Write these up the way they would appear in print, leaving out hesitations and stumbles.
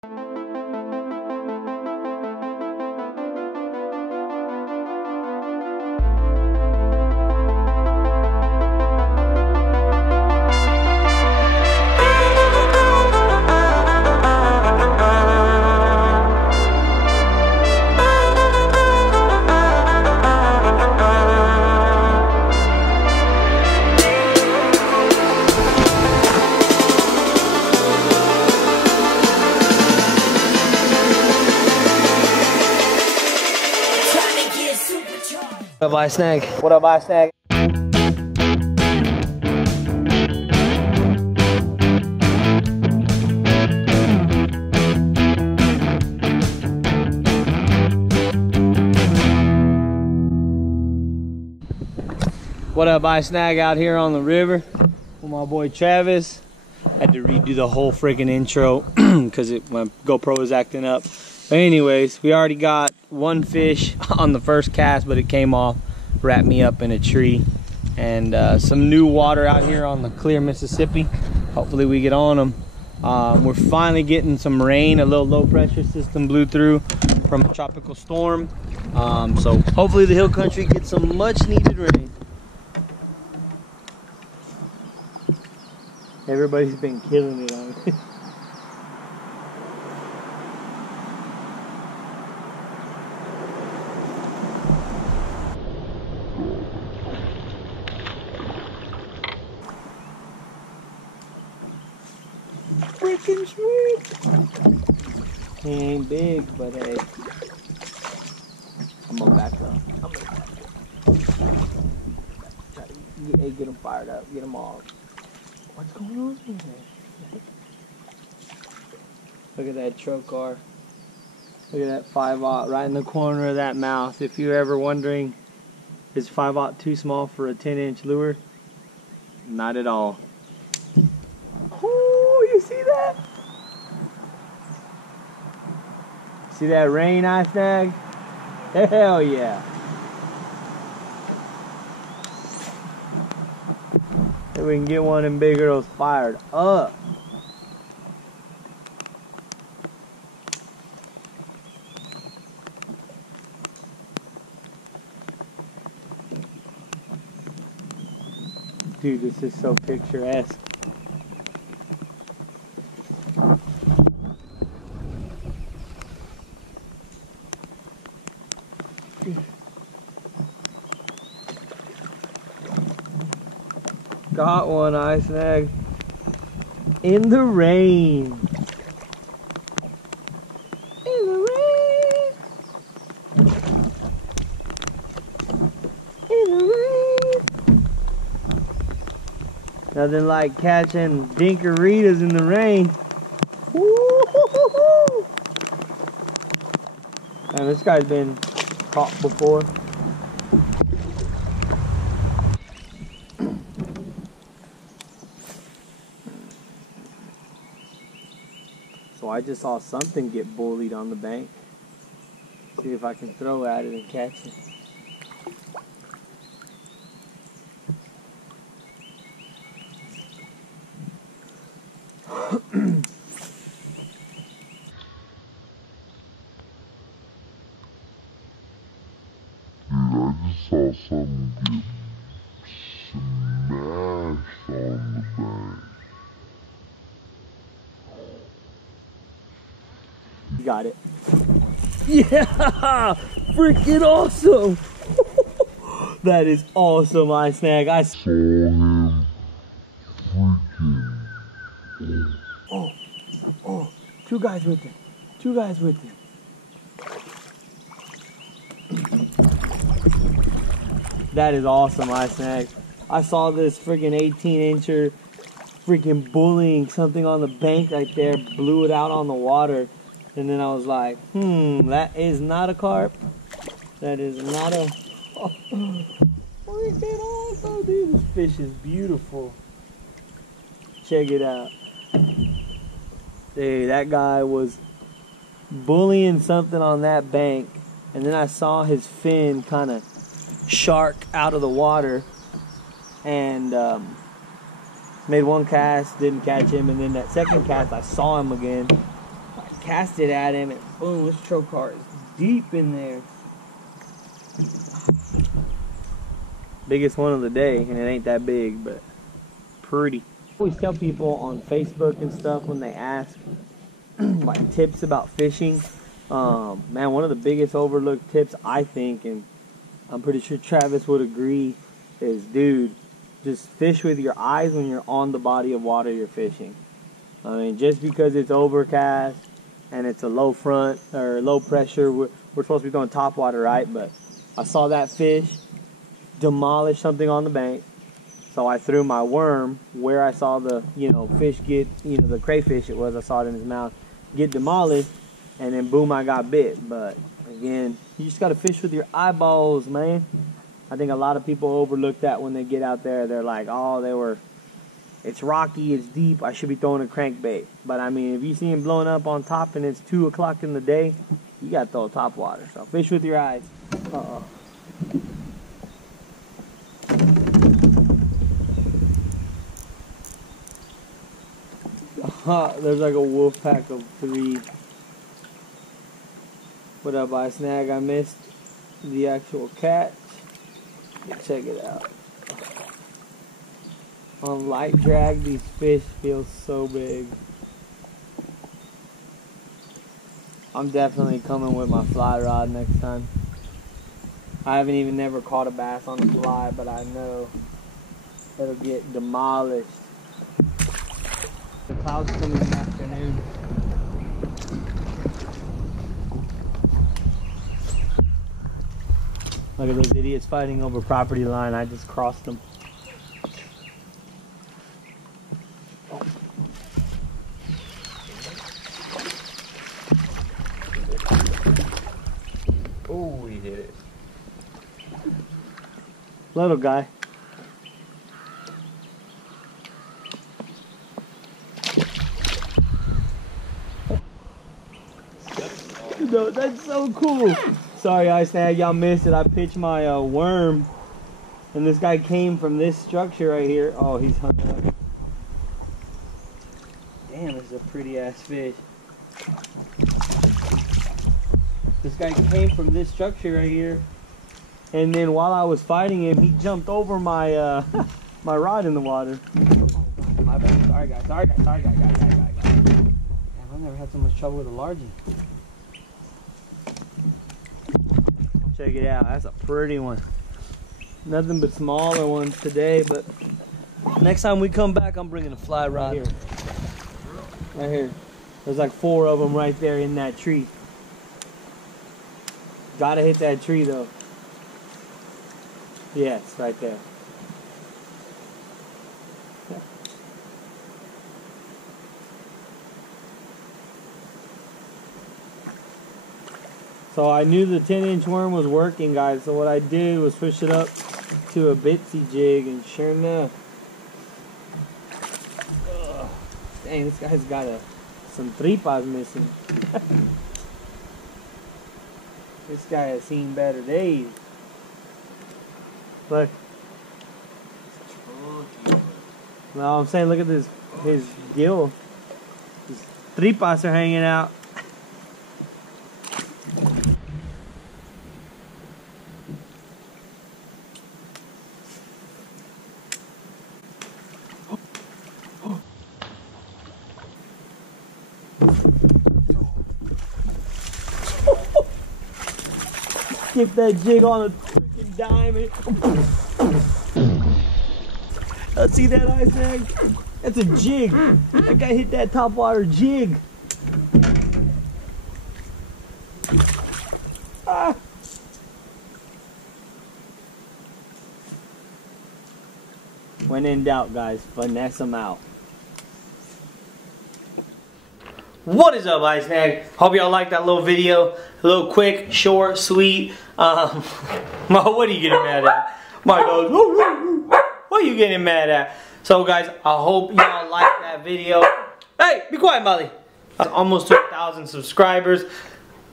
What up, I snag? What up, I snag? What up, I snag out here on the river with my boy Travis. Had to redo the whole freaking intro because my GoPro was acting up. But anyways, we already got one fish on the first cast, but it came off, wrapped me up in a tree. And some new water out here on the clear Mississippi. Hopefully we get on them. We're finally getting some rain. A little low pressure system blew through from a tropical storm. So hopefully the hill country gets some much needed rain. Everybody's been killing it on it. Freaking sweet. He ain't big, but hey, I'm gonna back up. Hey, get him fired up, get him all. What's going on in there? Look at that trocar. Look at that 5/0 right in the corner of that mouth. If you're ever wondering, is 5/0 too small for a 10-inch lure? Not at all. Oh, you see that? See that rain I snag? Hell yeah. If we can get one of them big girls fired up. Dude, this is so picturesque. Got one, I snag. In the rain. In the rain. In the rain. Nothing like catching dinkeritas in the rain. Woo-hoo-hoo-hoo. Man, this guy's been caught before. So I just saw something get bullied on the bank. See if I can throw at it and catch it. I just saw something get smashed on the bank. You got it. Yeah! Freaking awesome! That is awesome, I snag. I saw him freaking. Oh, two guys with him. Two guys with him. That is awesome, I snag. I saw this freaking 18-incher freaking bullying something on the bank right there, blew it out on the water. And then I was like, that is not a carp. That is not a... Oh, freaking awesome, dude. This fish is beautiful. Check it out. Hey, that guy was bullying something on that bank. And then I saw his fin kind of shark out of the water. And made one cast, didn't catch him. And then that second cast, I saw him again. cast it at him, and boom, this choke heart is deep in there. Biggest one of the day, and it ain't that big, but pretty. I always tell people on Facebook and stuff when they ask like tips about fishing. Man, one of the biggest overlooked tips, I think, and I'm pretty sure Travis would agree, is, dude, just fish with your eyes when you're on the body of water you're fishing. I mean, just because it's overcast and it's a low front or low pressure, we're supposed to be throwing top water, right? But I saw that fish demolish something on the bank, so I threw my worm where I saw the, fish get, the crayfish it was, I saw it in his mouth, get demolished, and then boom, I got bit. But again, you just got to fish with your eyeballs, man. I think a lot of people overlook that when they get out there. They're like, oh, it's rocky, it's deep, I should be throwing a crankbait. But I mean, if you see him blowing up on top and it's 2 o'clock in the day, you got to throw top water. So fish with your eyes. There's like a wolf pack of 3. What up, I snag? I missed the actual catch. Check it out. On light drag, these fish feel so big. I'm definitely coming with my fly rod next time. I haven't even never caught a bass on a fly, but I know it'll get demolished. The clouds coming in the afternoon. Look at those idiots fighting over property line. I just crossed them. Oh, he hit it. Little guy. No, that's so cool. Sorry, I snag, y'all missed it. I pitched my worm, and this guy came from this structure right here. Oh, he's hung up. Damn, this is a pretty ass fish. This guy came from this structure right here, and then while I was fighting him, he jumped over my my rod in the water. Oh, my bad. Sorry guys. Damn, I've never had so much trouble with a largie. Check it out, that's a pretty one. Nothing but smaller ones today, but next time we come back, I'm bringing a fly rod. Right here. Right here. There's like 4 of them right there in that tree. Gotta hit that tree though. Yes, right there. So I knew the 10-inch worm was working, guys, so what I did was switch it up to a bitsy jig, and sure enough, dang, this guy's got some tripas missing. This guy has seen better days. Look. No, I'm saying, look at this, his gill. His tripas are hanging out. Skip that jig on a freaking dime. Let's see that ice egg. That's a jig. That guy hit that topwater jig. Ah. When in doubt, guys, finesse them out. What is up, Ice Snag? Hope y'all liked that little video. A little quick, short, sweet. What are you getting mad at? My dog. What are you getting mad at? So, guys, I hope y'all liked that video. Hey, be quiet, Molly. Almost 2,000 subscribers.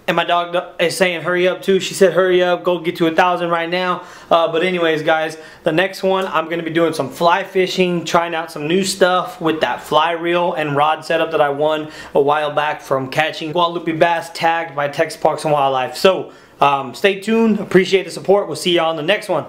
And my dog is saying hurry up too. She said hurry up, go get to 1,000 right now. But anyways guys, the next one I'm going to be doing some fly fishing, trying out some new stuff with that fly reel and rod setup that I won a while back from catching Guadalupe bass tagged by Texas Parks and Wildlife. So stay tuned, appreciate the support. We'll see y'all on the next one.